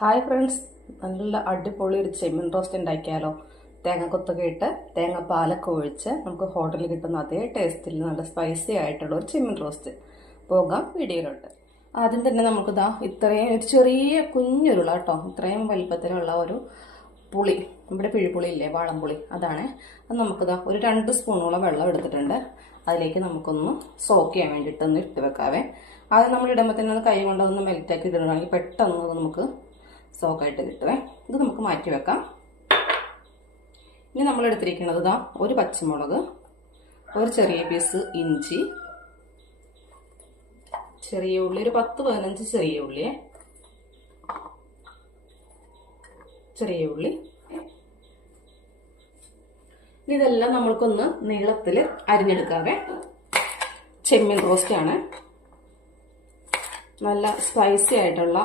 Hi friends, നല്ല അടിപൊളി ഒരു ചെമ്മീൻ റോസ്റ്റ് ഉണ്ടാക്കിയാലോ. തേങ്ങക്കൊത്തൊക്കെ ഇട്ട് തേങ്ങാപ്പാലൊക്കെ ഒഴിച്ച് നമുക്ക് ഹോട്ടലിൽ കിട്ടുന്ന അതേ ടേസ്റ്റിൽ നല്ല സ്പൈസി ആയിട്ടുള്ള ഒരു ചെമ്മീൻ റോസ്റ്റ്. പോകാം വീഡിയോയിലോട്ട്. ആദ്യം തന്നെ നമുക്കിതാ ഇത്രയും ഒരു ചെറിയ കുഞ്ഞുരുള കേട്ടോ, ഇത്രയും വലിപ്പത്തിലുള്ള ഒരു പുളി, നമ്മുടെ പിഴിപ്പുളി ഇല്ലേ, വാളംപുളി, അതാണ്. അത് നമുക്കിതാ ഒരു 2 സ്പൂണോളം വെള്ളം എടുത്തിട്ടുണ്ട്. അതിലേക്ക് നമുക്കൊന്ന് സോക്ക് ചെയ്യാൻ വേണ്ടിയിട്ടൊന്ന് ഇട്ട് വെക്കാവേ. ആദ്യം നമ്മൾ ഇടുമ്പോൾ തന്നെ ഒന്ന് കൈ കൊണ്ടൊന്ന് മെൽറ്റാക്കി ഇടണമെങ്കിൽ പെട്ടെന്ന് നമുക്ക് സോക്കായിട്ട് കിട്ടുവേ. ഇത് നമുക്ക് മാറ്റി വെക്കാം. ഇനി നമ്മൾ എടുത്തിരിക്കുന്നത് ഇതാ ഒരു പച്ചമുളക്, ഒരു ചെറിയ പീസ് ഇഞ്ചി, ചെറിയ ഉള്ളി, ഒരു 10-15 ചെറിയ ഉള്ളിയെ, ചെറിയ ഉള്ളി. ഇതെല്ലാം നമ്മൾക്കൊന്ന് നീളത്തിൽ അരിഞ്ഞെടുക്കാവേ. ചെമ്മീൻ റോസ്റ്റ് ആണ്, നല്ല സ്പൈസി ആയിട്ടുള്ള